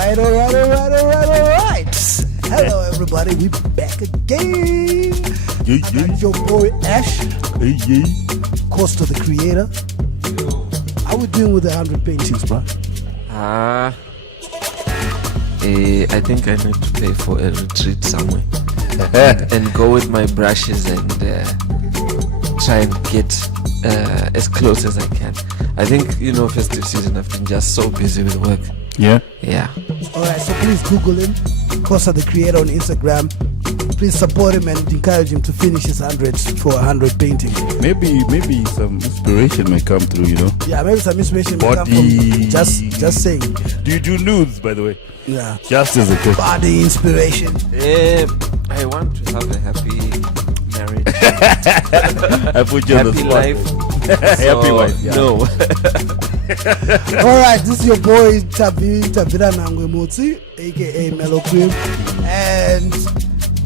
right. Hello, everybody. We back again. I got your boy Ash. Costa The Creator. How we doing with the 100 paintings, bro? I think I need to pay for a retreat somewhere and go with my brushes and try and get as close as I can. I think, festive season, I've been just so busy with work. Yeah. Alright, so please Google him, Costa The Creator on Instagram. Please support him and encourage him to finish his 100s for 100 paintings. Maybe some inspiration may come through, Yeah, maybe some inspiration may come from just saying. Do you do nudes, by the way? Yeah. Just as a tip. Body inspiration. I want to have a happy marriage. I put you on the happy spot. life. Happy wife. Yeah. No. Alright, this is your boy Tavira Nangwemotsi, aka Mellow, and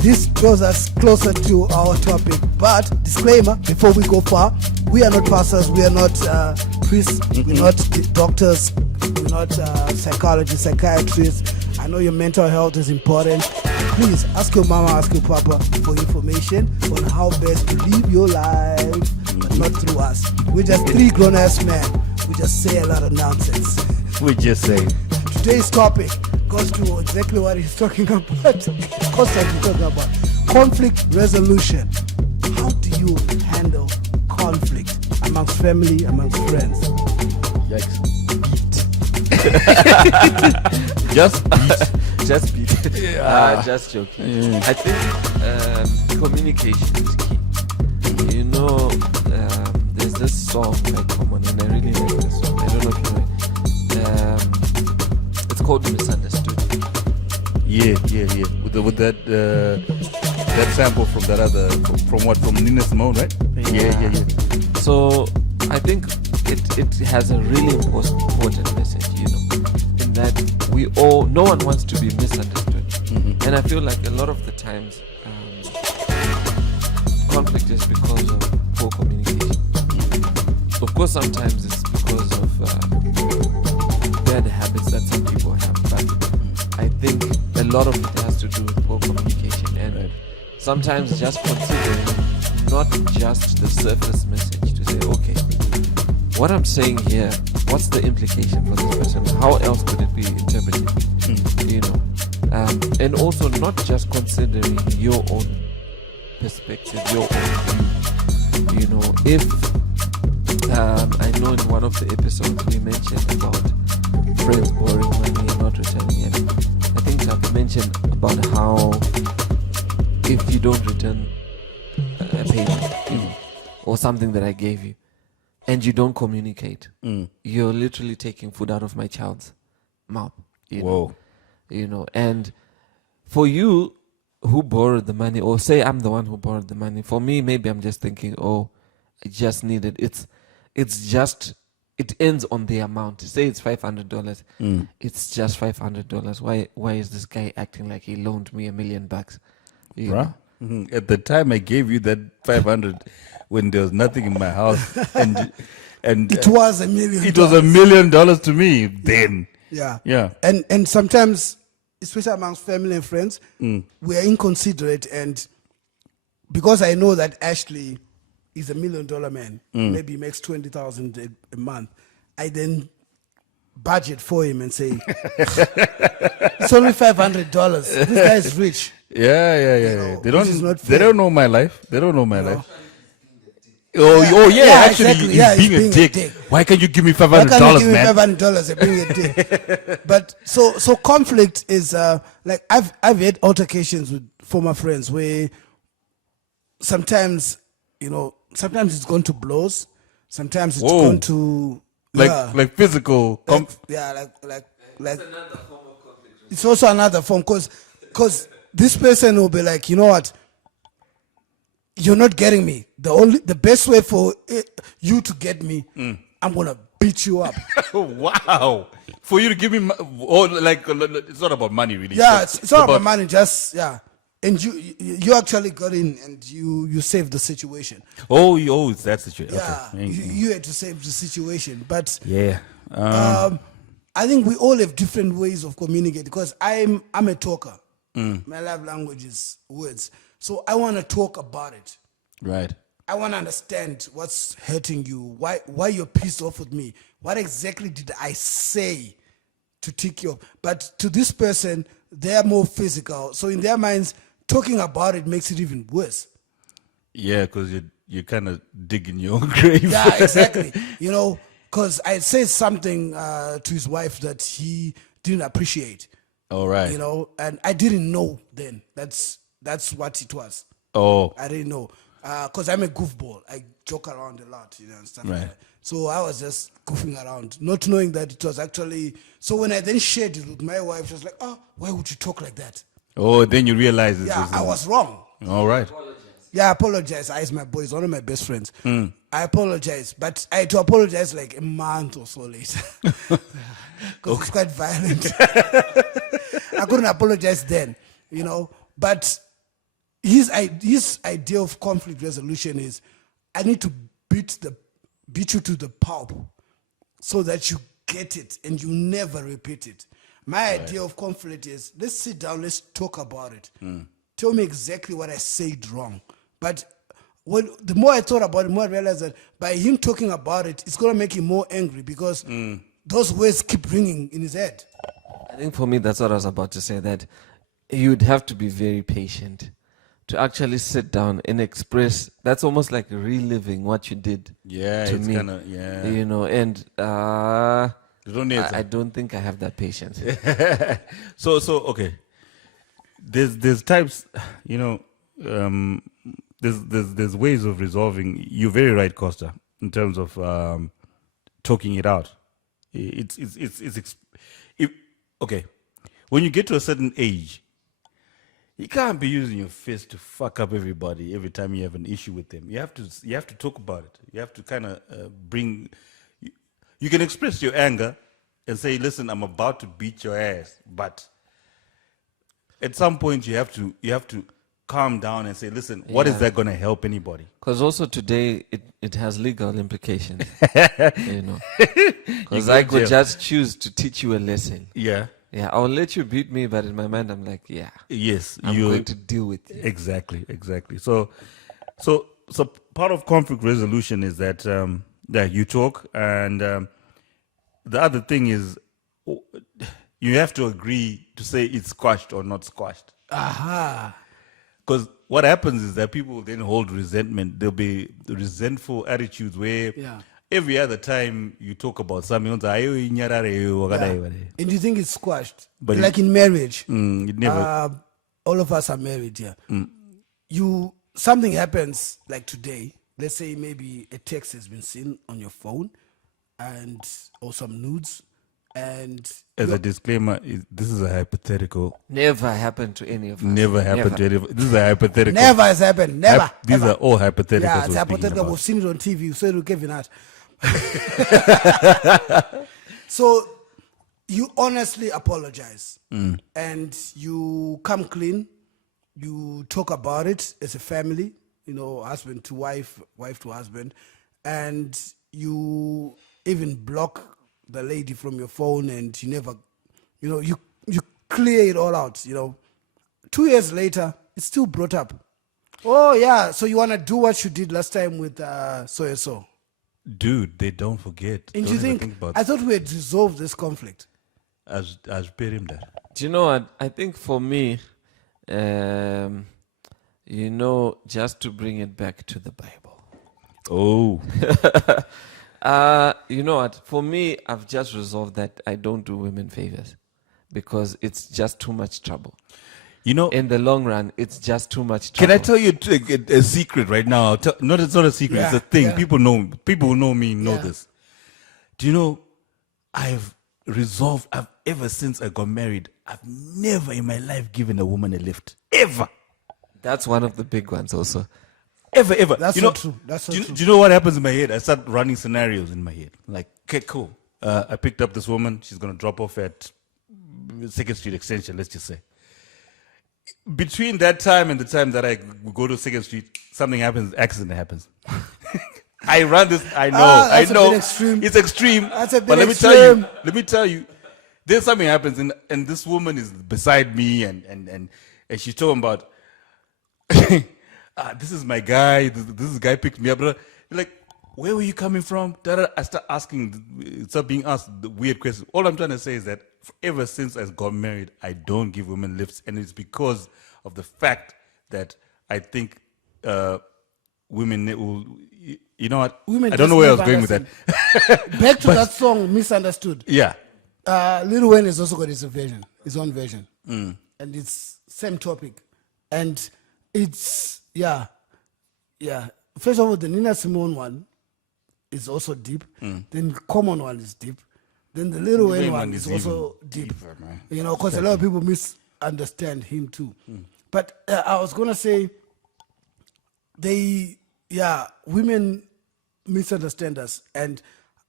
this draws us closer to our topic. But disclaimer, before we go far, we are not pastors, we are not priests, we're not doctors, we're not psychologists, psychiatrists. I know your mental health is important. Please ask your mama, ask your papa for information on how best to live your life, but not through us. We're just three grown-ass men. We just say a lot of nonsense. We just say. Today's topic goes to exactly what he's talking about. Constantly talking about conflict resolution. How do you handle conflict amongst family, amongst friends? Yikes. Just beat. Just joking. Yeah. I think communication is key. There's this song by Common, and I really like this song. I don't know if you know it. It's called Misunderstood. Yeah. With that sample from that other, from Nina Simone, right? Yeah. So I think it has a really important message, in that no one wants to be misunderstood. Mm-hmm. And I feel like a lot of the times conflict is because of poor communication. Of course, sometimes it's because of bad habits that some people have, but I think a lot of it has to do with poor communication, and sometimes just considering not just the surface message to say, okay, what I'm saying here, what's the implication for this person? How else could it be interpreted? And also not just considering your own perspective, your own view. If I know in one of the episodes we mentioned about friends borrowing money and not returning it. I think I've mentioned about how if you don't return a payment or something that I gave you and you don't communicate, you're literally taking food out of my child's mouth. Whoa. And for you who borrowed the money, or say I'm the one who borrowed the money, for me maybe I'm just thinking, I just needed it ends on the amount. Say it's $500. It's just $500. Why is this guy acting like he loaned me $1 million? Bruh. Mm-hmm. At the time I gave you that 500 when there was nothing in my house and it was $1 million. It was $1 million to me then. Yeah. And sometimes, especially amongst family and friends, we are inconsiderate, and because I know that Ashley is $1 million man, maybe he makes $20,000 a month, I then budget for him and say, it's only $500. This guy is rich. Yeah. They don't know my life. They don't know my life. Actually, exactly. He's being a dick. Why can't you give me $500, man? Why can't you give me $500 and being a dick? But so conflict is like I've had altercations with former friends where sometimes it's gone to blows, sometimes it's gone to like physical. Like it's another form of conflict. It's also another form because this person will be like, you know what? You're not getting me. The best way for you to get me, I'm gonna beat you up. Wow! For you to give me, it's not about money, really. Yeah, it's not about money. Just and you actually got in and you saved the situation. Oh, it's that situation. Yeah, okay. you had to save the situation, but yeah. I think we all have different ways of communicating because I'm a talker. My love language is words. So I want to talk about it. Right. I want to understand what's hurting you, why you're pissed off with me. What exactly did I say to tick you off? But to this person, they're more physical. So in their minds, talking about it makes it even worse. Yeah, because you're kind of digging your own grave. Yeah, exactly. You know, because I said something to his wife that he didn't appreciate. All right. You know, and I didn't know then. That's what it was. Oh. I didn't know. Because I'm a goofball. I joke around a lot, you know, and stuff Right. like that. So I was just goofing around, not knowing that it was actually... So when I then shared it with my wife, she was like, oh, why would you talk like that? Oh, then you realize this. Yeah, I was wrong. All right. Yeah, I apologize. He's my boy. He's one of my best friends. I apologize. But I had to apologize like a month or so later. Because it's quite violent. I couldn't apologize then, you know. But his idea of conflict resolution is, I need to beat you to the pulp so that you get it and you never repeat it. My idea of conflict is, let's sit down, let's talk about it. Tell me exactly what I said wrong. But the more I thought about it, the more I realized that by him talking about it, it's going to make him more angry because those words keep ringing in his head. I think for me, that's what I was about to say, that you'd have to be very patient to actually sit down and express. That's almost like reliving what you did Yeah, to it's me. kinda, yeah. You know, and You don't need I don't think I have that patience. So okay. There's types, you know, there's ways of resolving. You're very right, Costa, in terms of talking it out. Okay. When you get to a certain age, you can't be using your fist to fuck up everybody every time you have an issue with them. You have to talk about it. You have to kind of bring. You can express your anger and say, "Listen, I'm about to beat your ass," but at some point you have to calm down and say, "Listen, what is Yeah. that going to help anybody?" Because also today, it has legal implications. You know, because go I to could jail. just choose to teach you a lesson. Yeah. Yeah, I'll let you beat me, but in my mind, I'm like, yeah, Yes. I'm going to deal with you. Exactly. So part of conflict resolution is that that you talk, and the other thing is you have to agree to say it's squashed or not squashed. Aha. Because what happens is that people then hold resentment. There'll be resentful attitudes where Yeah. every other time you talk about something, it's like, "Ayo, inyarare, wakadai." And you think it's squashed. But like in marriage. It never. All of us are married here. Something happens like today. Let's say maybe a text has been seen on your phone, or some nudes, and As a disclaimer, this is a hypothetical. Never happened to any of us. Never happened to anyone. This is a hypothetical. never has happened. Never. These ever. are all hypotheticals. Yeah, we're it's speaking hypothetical. about. We've seen it on TV. So it will Kevin Hart. So you honestly apologize and you come clean. You talk about it as a family, you know, husband to wife, wife to husband, and you even block the lady from your phone, and you never, you know, you clear it all out. You know, 2 years later, it's still brought up. Oh yeah, so you want to do what you did last time with so and so. Dude, they don't forget. And Don't you even think, about I thought we had resolved this conflict. as paid him that. Do you know what? I think for me, you know, just to bring it back to the Bible. Oh, You know what? For me, I've just resolved that I don't do women favors because it's just too much trouble. you know. In the long run, it's just too much trouble. Can I tell you a secret right now? It's not a secret. Yeah, it's a thing. yeah. People who know me know Yeah. this. Do you know? I've resolved. Ever since I got married, I've never in my life given a woman a lift. Ever. That's one of the big ones also. Ever. That's you so know, true. That's so do true. you know what happens in my head? I start running scenarios in my head. Like, okay, cool. I picked up this woman. She's going to drop off at 2nd Street Extension, let's just say. Between that time and the time that I go to 2nd Street, something happens, accident happens. I run this, I know, That's I know. a bit extreme. It's extreme. That's a bit but let extreme. me tell you, then something happens, and this woman is beside me, and she's talking about, this is my guy. This guy picked me up. Like, where were you coming from? I start being asked the weird questions. All I'm trying to say is that ever since I got married, I don't give women lifts, and it's because of the fact that I think women will. You know what? Women I don't know where I was going with that. Back to that song, Misunderstood. Yeah. Lil Wayne has also got his own version. And it's same topic. And it's, yeah. First of all, the Nina Simone one is also deep. Then the common one is deep. Then the Lil Wayne one is also deep. Deeper, man. You know, because a lot of people misunderstand him too. But I was going to say, women misunderstand us, and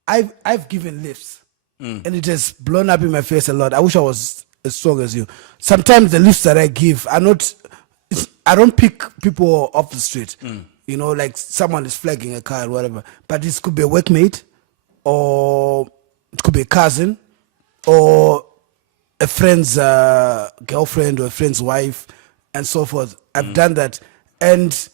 I've given lifts, and it has blown up in my face a lot. I wish I was as strong as you. Sometimes the lifts that I give are not. I don't pick people off the street. You know, like someone is flagging a car or whatever. But this could be a workmate, or it could be a cousin, or a friend's girlfriend or a friend's wife, and so forth. I've done that, and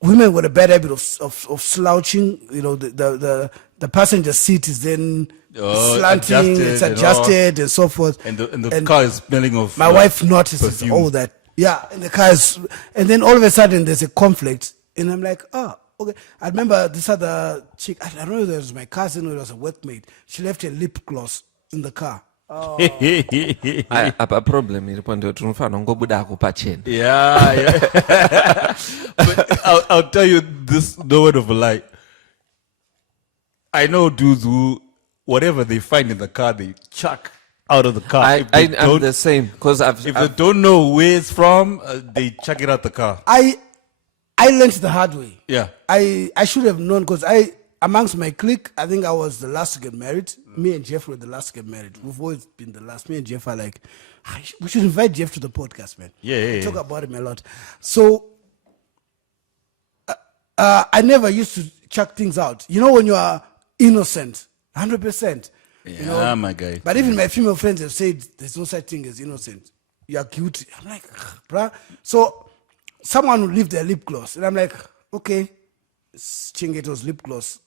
women with a bad habit of slouching. You know, the passenger seat is then slanting, it's adjusted, and so forth. And the car is smelling of. My wife notices perfume. all that. Yeah, and the car is, and then all of a sudden there's a conflict, and I'm like, oh, okay. I remember this other chick. I don't know if it was my cousin or it was a workmate. She left a lip gloss in the car. A problem iripo ndio tunafana ngobuda kupacheni. Yeah. But I'll tell you this, no word of a lie. I know dudes who, whatever they find in the car, they chuck out of the car. I'm the same, because if they don't know where it's from, they chuck it out the car. I learned the hard way. Yeah. I should have known, because amongst my clique, I think I was the last to get married. Me and Jeff were the last to get married. We've always been the last. Me and Jeff are like, we should invite Jeff to the podcast, man. Yeah. Talk about him a lot. So I never used to chuck things out. You know, when you are innocent, 100%. Yeah, you know? my guy. But even my female friends have said there's no such thing as innocent. You are guilty. I'm like, bruh. So someone would leave their lip gloss, and I'm like, okay, it's Chingeto's lip gloss.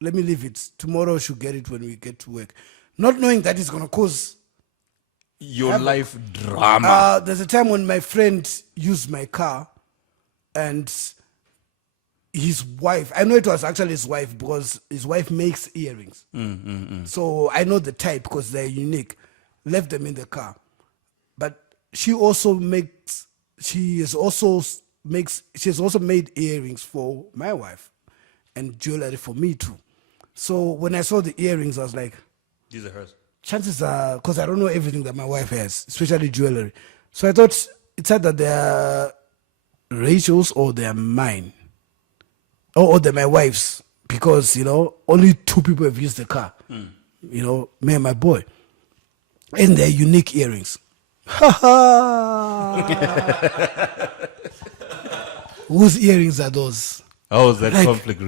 Let me leave it. Tomorrow she'll get it when we get to work. Not knowing that it's going to cause your life drama. There's a time when my friend used my car, and his wife, I know it was actually his wife, because his wife makes earrings. So I know the type because they're unique. Left them in the car. But she has also made earrings for my wife and jewelry for me too. So when I saw the earrings, I was like, These are hers. chances are, because I don't know everything that my wife has, especially jewelry. So I thought it's either they're Rachel's or they're mine. Or they're my wife's, because, you know, only 2 people have used the car. You know, me and my boy. And they're unique earrings. Whose earrings are those? How was that conflict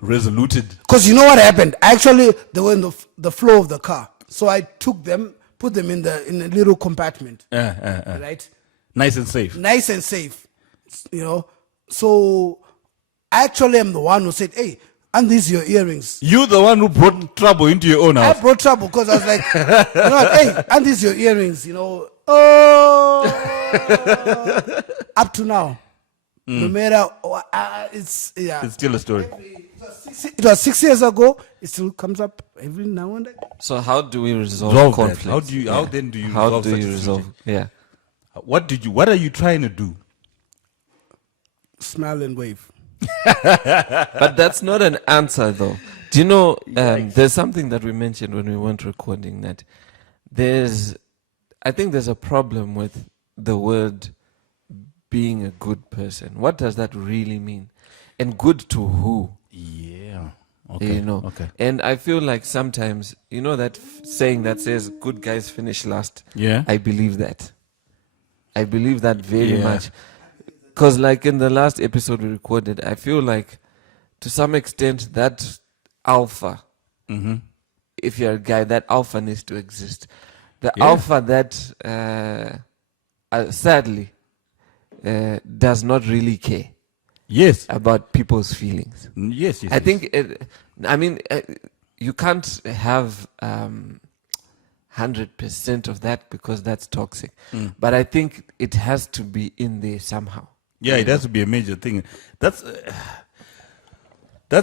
resoluted? Because you know what happened? Actually, they were in the floor of the car. So I took them, put them in a little compartment. Right? Nice and safe. Nice and safe. You know? So I actually am the one who said, hey, and these are your earrings. You the one who brought trouble into your own house. I brought trouble because I was like, you know what, hey, and these are your earrings, you know. Oh, up to now. No matter, it's still a story. It was 6 years ago. It still comes up every now and then. So how do we resolve conflict? How then do you resolve such a situation? Yeah. What are you trying to do? Smile and wave. But that's not an answer, though. Do you know, there's something that we mentioned when we weren't recording, that I think there's a problem with the word being a good person. What does that really mean? And good to who? Yeah. Okay. You know? Okay. And I feel like sometimes, you know that saying that says good guys finish last? Yeah. I believe that. I believe that very much. Because like in the last episode we recorded, I feel like to some extent that alpha if you're a guy, that alpha needs to exist. The Yeah. alpha that sadly does not really care Yes. about people's feelings. Yes. Yes. I yes. think, you can't have 100% of that because that's toxic. But I think it has to be in there somehow. Yeah, it has to be a major thing. That's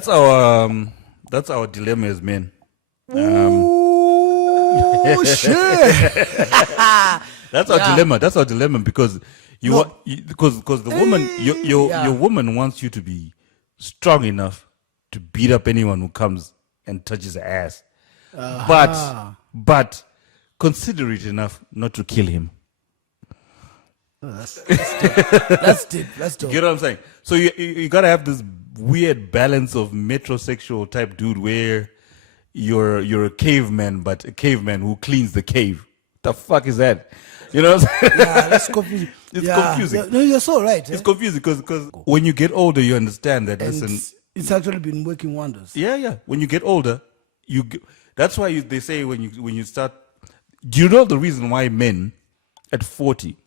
our dilemma as men. Oh shit! That's our dilemma. That's our dilemma because because the woman your Yeah. your woman wants you to be strong enough to beat up anyone who comes and touches her ass, but considerate enough not to kill him. That's deep. That's dope. You get what I'm saying? So you gotta have this weird balance of metrosexual type dude where you're a caveman, but a caveman who cleans the cave. The fuck is that? You know what I'm saying? Yeah, that's confusing. It's Yeah. confusing. No, you're so right. It's confusing because when you get older, you understand that. And Listen, it's actually been working wonders. yeah. When you get older, that's why they say when you start. Do you know the reason why men at 40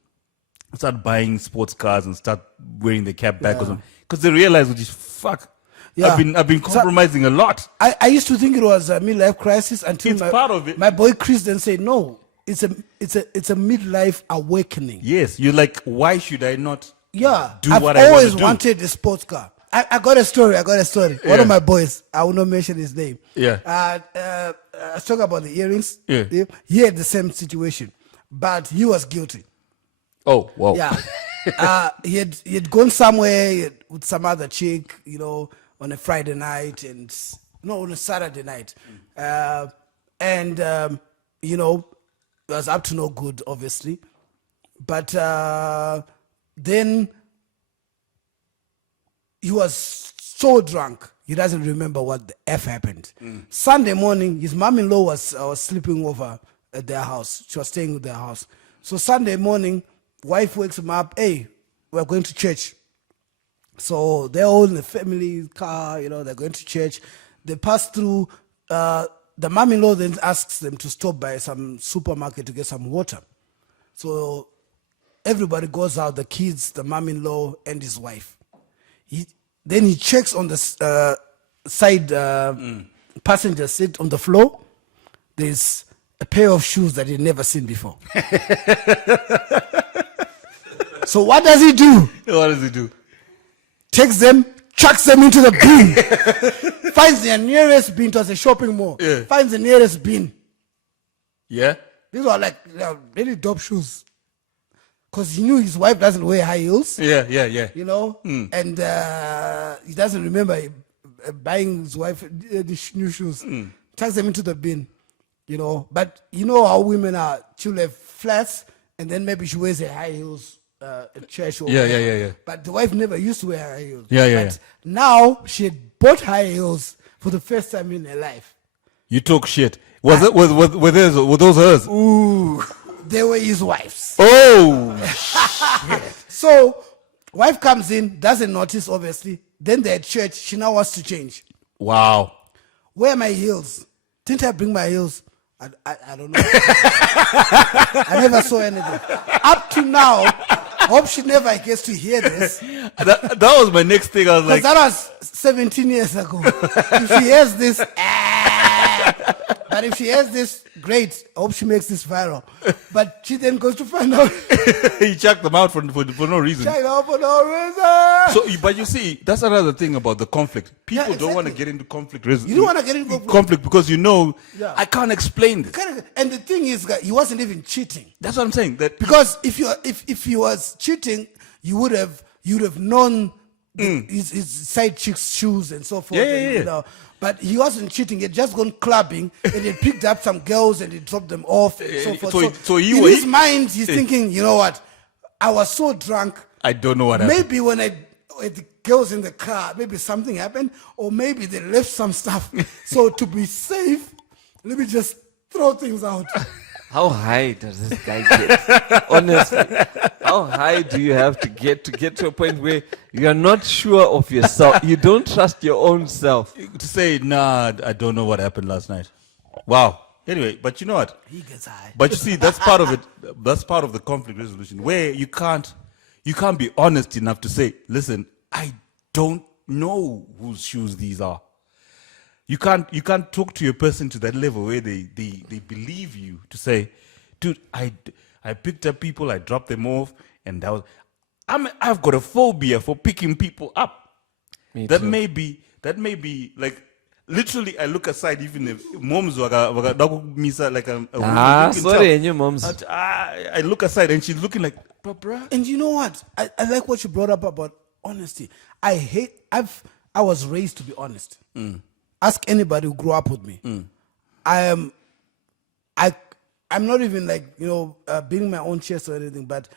start buying sports cars and start wearing the cap back or something? Because they realize, which is fuck. Yeah. I've been compromising a lot. I used to think it was a midlife crisis until It's part of it. my boy Chris then said, no, it's a midlife awakening. Yes, you're like, why should I not? Yeah, Do I've what I always want to do. wanted a sports car. I got a story. One Yeah. of my boys, I will not mention his name. Yeah. I was talking about the earrings. Yeah. He had the same situation, but he was guilty. Oh, wow. Yeah. He had gone somewhere with some other chick, on a Friday night on a Saturday night. It was up to no good, obviously. But then he was so drunk, he doesn't remember what the F happened. Sunday morning, his mom-in-law was sleeping over at their house. She was staying with their house. So Sunday morning, wife wakes him up, hey, we're going to church. So they're all in the family car, they're going to church. They pass through, the mom-in-law then asks them to stop by some supermarket to get some water. So everybody goes out, the kids, the mom-in-law, and his wife. Then he checks on the side passenger seat on the floor. There's a pair of shoes that he'd never seen before. So what does he do? What does he do? Takes them, chucks them into the bin. Finds the nearest bin. It was a shopping mall. Yeah. Finds the nearest bin. Yeah? These were like really dope shoes. Because he knew his wife doesn't wear high heels. Yeah. And he doesn't remember buying his wife the new shoes. Chucks them into the bin, But you know how women are. She'll have flats, and then maybe she wears her high heels at church. Or Yeah. But the wife never used to wear high heels. Yeah. But now she had bought high heels for the first time in her life. You talk shit. Were those hers? Ooh, they were his wife's. Oh! So, wife comes in, doesn't notice, obviously. Then they're at church. She now wants to change. Wow. Where are my heels? Didn't I bring my heels? I don't know. I never saw anything. Up to now, I hope she never gets to hear this. That was my next thing. I was Because like, that was 17 years ago. If she hears this, but if she hears this, great. I hope she makes this viral. But she then goes to find out. he chucked them out for no reason. Check it out for no reason. But you see, that's another thing about the conflict. People Yeah, don't want to exactly. get into conflict. You don't want to get into conflict because Yeah. I can't explain this. And the thing is, he wasn't even cheating. That's what I'm saying. That Because if he was cheating, you would have known his side chick's shoes and so forth. Yeah, and, yeah. But he wasn't cheating. He had just gone clubbing and he picked up some girls and he dropped them off and so forth. so in his mind, he's thinking, you know what? I was so drunk. I don't know what happened. Maybe when the girls in the car, maybe something happened, or maybe they left some stuff. So to be safe, let me just throw things out. How high does this guy get? Honestly, how high do you have to get to a point where you are not sure of yourself? You don't trust your own self. To say, nah, I don't know what happened last night. Wow. Anyway, but you know what? He gets high. But you see, that's part of it. That's part of the conflict resolution, where you can't be honest enough to say, listen, I don't know whose shoes these are. You can't talk to your person to that level where they believe you to say, dude, I picked up people, I dropped them off, and I've got a phobia for picking people up. Me That too. may be like, literally, I look aside, even if moms waga misa like a Ah, you can sorry, tell. and your moms. I look aside and she's looking like, but bruh. And you know what? I like what you brought up about honesty. I was raised to be honest. Ask anybody who grew up with me. I'm not even like, beating my own chest or anything, but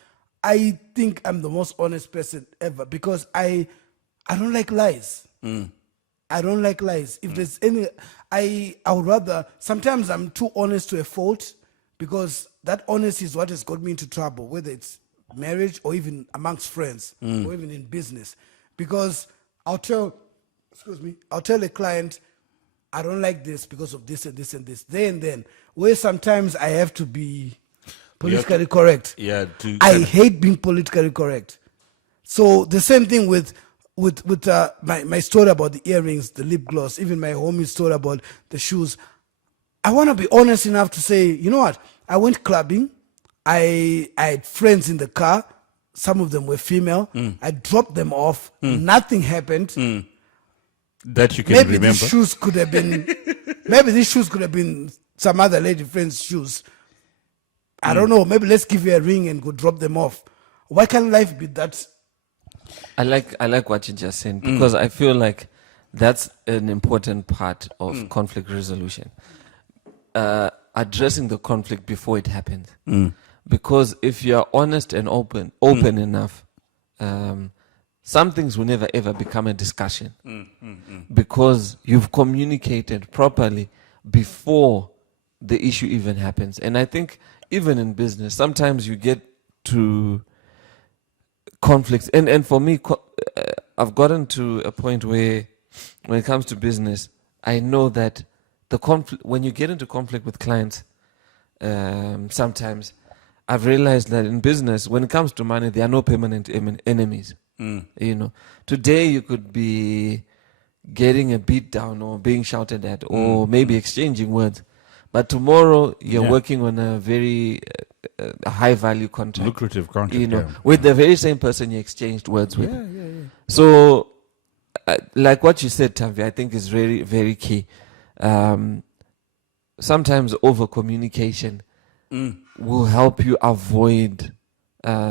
I think I'm the most honest person ever because I don't like lies. I don't like lies. If there's any, I would rather, sometimes I'm too honest to a fault because that honesty is what has got me into trouble, whether it's marriage or even amongst friends or even in business. Because I'll tell a client, I don't like this because of this and this and this. Then, where sometimes I have to be politically correct. Yeah. I hate being politically correct. So the same thing with my story about the earrings, the lip gloss, even my homie's story about the shoes. I want to be honest enough to say, you know what? I went clubbing. I had friends in the car. Some of them were female. I dropped them off. Nothing happened. That you can Maybe remember. these shoes could have been. Maybe these shoes could have been some other lady friend's shoes. I don't know. Maybe let's give you a ring and go drop them off. Why can't life be that? I like what you just said because I feel like that's an important part of conflict resolution. Addressing the conflict before it happens. Because if you're honest and open enough, some things will never ever become a discussion because you've communicated properly before the issue even happens. And I think even in business, sometimes you get to conflicts. And for me, I've gotten to a point where when it comes to business, I know that the conflict, when you get into conflict with clients, sometimes I've realized that in business, when it comes to money, there are no permanent enemies. Today you could be getting a beat down or being shouted at or maybe exchanging words, but tomorrow you're working on a very high value contract, Lucrative contract, with the very same person you exchanged words with. So like what you said, Tavi, I think is very, very key. Sometimes over communication will help you avoid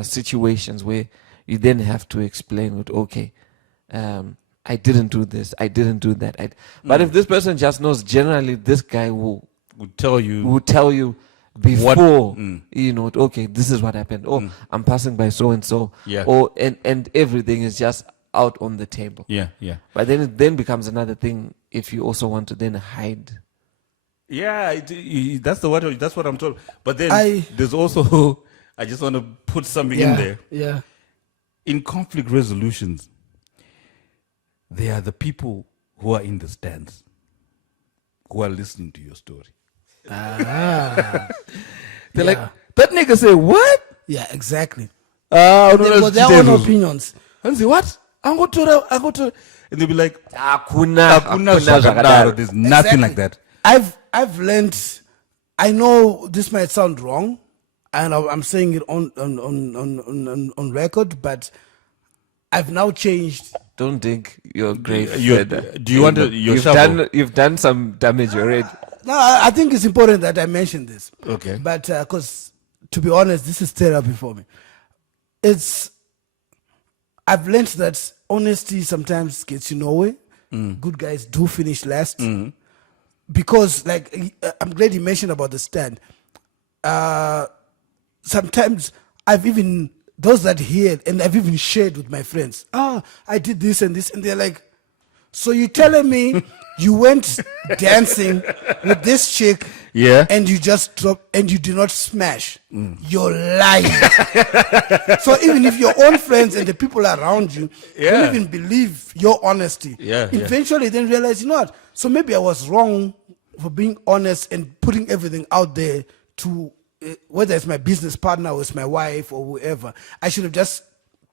situations where you then have to explain it. Okay, I didn't do this, I didn't do that. But if this person just knows, generally this guy will tell you before, okay, this is what happened. Oh, I'm passing by so and so. Or and everything is just out on the table. But then it then becomes another thing if you also want to then hide. That's what I'm told. But then there's also, I just want to put something in there. Yeah. In conflict resolutions, they are the people who are in the stands, who are listening to your story. They're like, that nigga say what? Yeah, exactly. They've got their own opinions. And say, what? I go to, and they'll be like, Hakuna Zakadaro. There's nothing like that. I've learned. I know this might sound wrong, and I'm saying it on record, but I've now changed. Don't dig your grave. Do you want your shovel? You've done some damage already. No, I think it's important that I mention this. Okay. But because, to be honest, this is therapy for me. I've learned that honesty sometimes gets you nowhere. Good guys do finish last. Because, I'm glad you mentioned about the stand. Sometimes those that hear, and I've even shared with my friends, I did this and this, and they're like, so you're telling me you went dancing with this chick, and you just dropped, and you did not smash? You're lying. So even if your own friends and the people around you don't even believe your honesty, eventually then realize, you know what, so maybe I was wrong for being honest and putting everything out there to whether it's my business partner or it's my wife or whoever. I should have just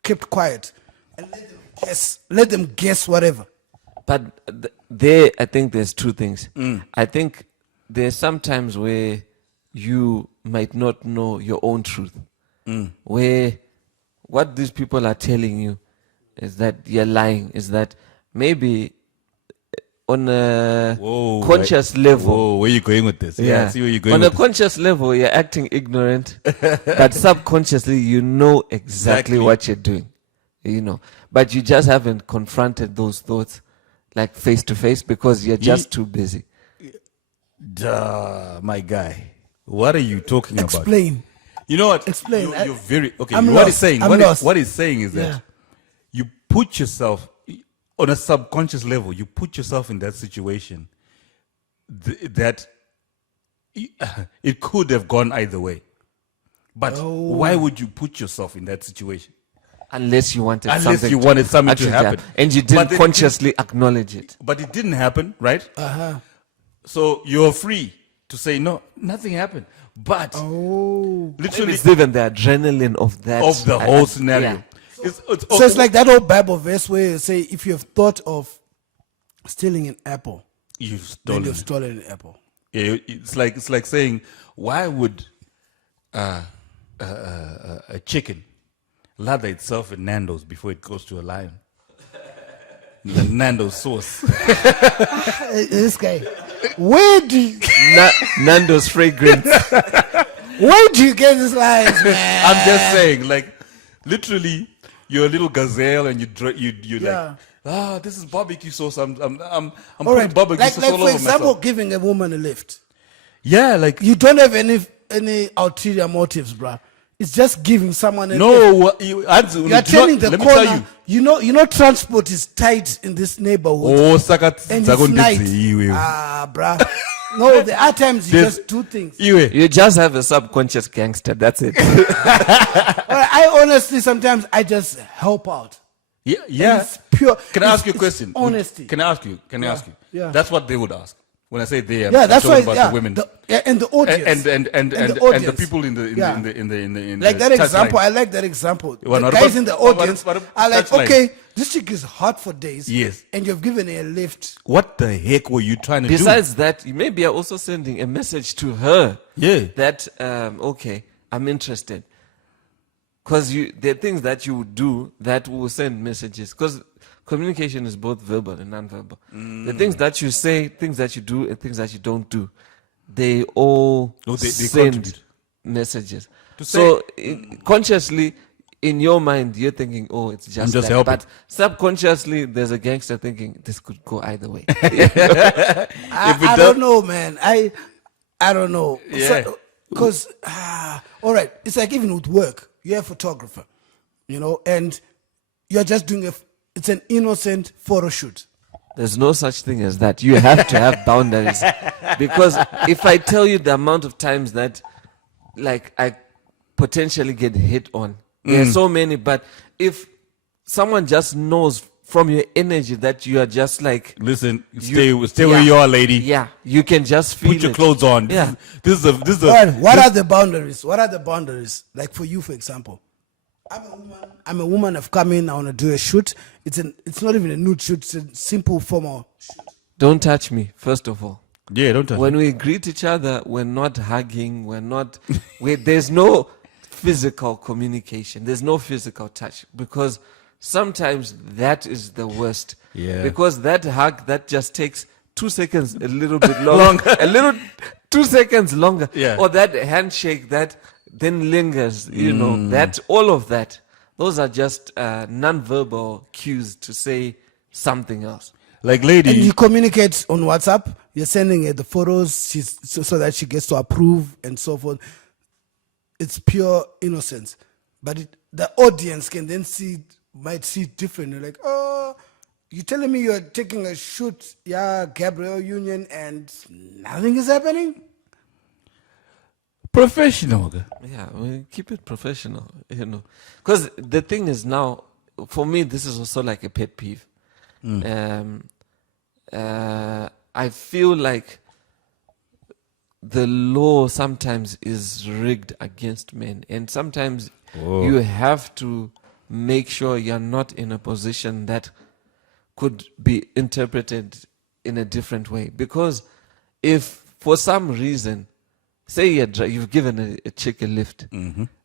kept quiet and let them guess whatever. But there, I think there's two things. I think there's some times where you might not know your own truth, where what these people are telling you is that you're lying, is that maybe on a conscious level. Whoa, where are you going with this? Yeah, I see where you're going on with a conscious level, you're acting ignorant, but subconsciously, you know exactly what you're doing, but you just haven't confronted those thoughts like face to face because you're just too busy. Duh, my guy. What are you talking about? Explain. You know what? Explain. You're very okay. I'm what lost. he's saying. I'm lost. What he's saying is that you put yourself on a subconscious level. You put yourself in that situation. That it could have gone either way. But why would you put yourself in that situation? Unless you wanted something to happen. And you didn't consciously acknowledge it. But it didn't happen, right? Uh-huh. So you're free to say, no, nothing happened. But literally, it's even the adrenaline of that. Of the whole scenario. Yeah. So it's like that old Bible verse where you say, if you have thought of stealing an apple, you've stolen an apple. Yeah, it's like saying, why would a chicken lather itself in Nando's before it goes to a lion? The Nando's sauce. This guy, where do you, Nando's fragrance? where do you get these lines, man? I'm just saying, like, literally, you're a little gazelle and you like, this is barbecue sauce. I'm putting barbecue sauce all for over example, myself. giving a woman a lift. Yeah, like You don't have any ulterior motives, bruh. It's just giving someone a lift. no, You're turning the let me corner. tell you. You know, transport is tight in this neighborhood. Oh, sakat And it's night. Bruh. No, there are times you just do things. You just have a subconscious gangster. That's it. I honestly, sometimes I just help out. Yeah. It's pure. Can I ask you a question? Honesty. Can I ask you? Yeah. That's what they would ask. When I say they, I'm That's why. talking about the women And the audience. and the the audience. people in the Like that chat example. line. I like that example. What The about- guys in the audience what about are like, touch line? okay, this chick is hot for days. Yes. And you've given her a lift. What the heck were you trying to do? Besides that, you maybe are also sending a message to her. Yeah. That okay, I'm interested. Because there are things that you would do that will send messages. Because communication is both verbal and non-verbal. The things that you say, things that you do, and things that you don't do, they all they send contribute. messages. To So consciously, in your mind, you're thinking, oh, it's just that. helping. But subconsciously, there's a gangster thinking, this could go either way. I don't know, man. I don't know. Yeah. Because, all right, it's like even with work, you're a photographer, and you're just doing it's an innocent photo shoot. There's no such thing as that. You have to have boundaries. Because if I tell you the amount of times that, like, I potentially get hit on, there are so many, but if someone just knows from your energy that you are just like, Listen, stay where you are, lady. yeah, you can just feel Put your it. clothes on. Yeah. This is What are the boundaries? What are the boundaries? Like for you, for example, I'm a woman. I've come in. I want to do a shoot. It's not even a nude shoot. It's a simple formal shoot. Don't touch me, first of all. Yeah, don't touch When me. we greet each other, we're not hugging. There's no physical communication. There's no physical touch because sometimes that is the worst. Yeah. Because that hug, that just takes 2 seconds, a little bit longer. 2 seconds longer. Yeah. Or that handshake that then lingers, that, all of that. Those are just non-verbal cues to say something else. Like, lady. And you communicate on WhatsApp. You're sending her the photos so that she gets to approve and so forth. It's pure innocence. But the audience can then might see it differently. Like, oh, you're telling me you're taking a shoot, Gabrielle Union, and nothing is happening? Professional. Yeah, we keep it professional, Because the thing is now, for me, this is also like a pet peeve. I feel like the law sometimes is rigged against men, and sometimes you have to make sure you're not in a position that could be interpreted in a different way. Because if for some reason, say you've given a chick a lift,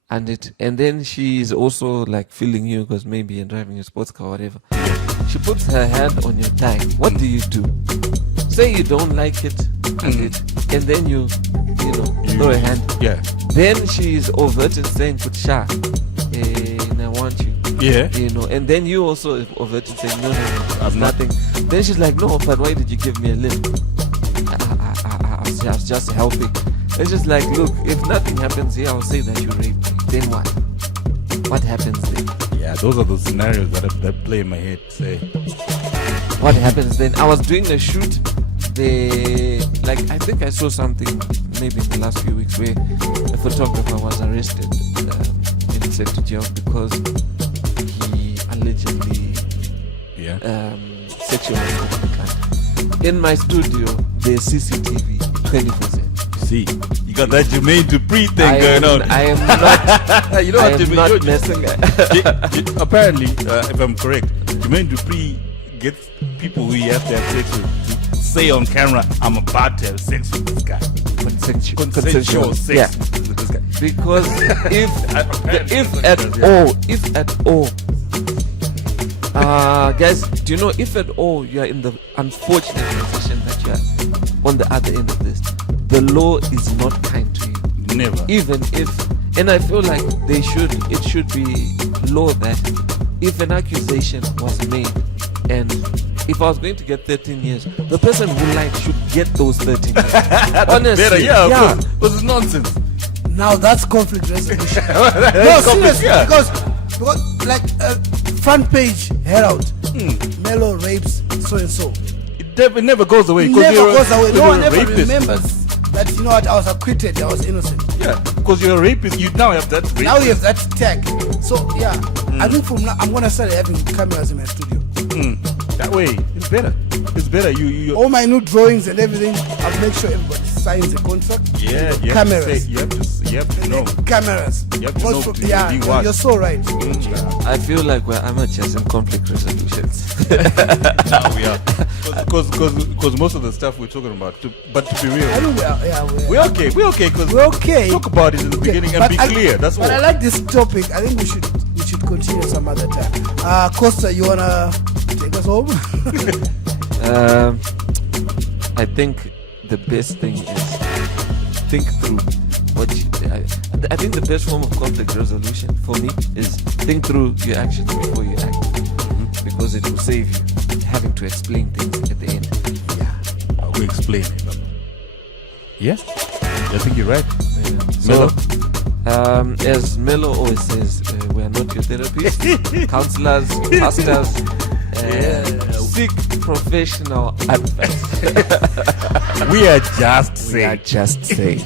and then she is also like feeling you because maybe you're driving a sports car or whatever, she puts her hand on your thigh, what do you do? Say you don't like it, and then you throw a hand. Yeah. Then she is overt and saying, "Kutsha, and I want you." Yeah. And then you also overt and saying, "No, it's nothing." Then she's like, "No, but why did you give me a lift? I was just helping." It's just like, look, if nothing happens here, I'll say that you raped me. Then what? What happens then? Yeah, those are the scenarios that play in my head. Say, what happens then? I was doing a shoot. I think I saw something maybe in the last few weeks where a photographer was arrested and sent to jail because he allegedly sexually assaulted the client. In my studio, there's CCTV 24/7. See, you got that Jermaine Dupri thing going on. I am not. You know what Jermaine? Not messing. Apparently, if I'm correct, Jermaine Dupri gets people who he has to have sex with to say on camera, "I'm about to have sex with this guy." Consensual sex with this guy. Because if at all, guys, do you know, if at all you are in the unfortunate position that you are on the other end of this, the law is not kind to you. Never. Even if, and I feel like it should be law that if an accusation was made, and if I was going to get 13 years, the person who lied should get those 13 years. Honestly, better, yeah. Because it's nonsense. Now that's conflict resolution. No, seriously, because like front page Herald, Mellow rapes so and so. It never goes away. It never goes away. No one ever rapist. remembers that, you know what, I was acquitted, I was innocent. Yeah, because you're a rapist, you now have that rapist. Now you have that tag. So yeah, I think from now I'm gonna start having cameras in my studio. That way, it's better. It's better. You all my new drawings and everything, I'll make sure everybody signs a contract. Yeah, cameras. You have to know. Cameras. You have to know. Yeah, you're so right. I feel like we're amateurs in conflict resolutions. Now we are. Because most of the stuff we're talking about, but to be real, I know we're okay. We're okay because we're okay. Talk about it in the beginning and be clear. That's all. But I like this topic. I think we should continue some other time. Costa, you wanna take us home? I think the best thing is think through what I think the best form of conflict resolution for me is think through your actions before you act, because it will save you having to explain things at the end. Yeah, I will explain it. Yeah, I think you're right. So, as Mellow always says, we are not your therapists, counselors, pastors. Seek professional advice. We are just saying. We are just saying.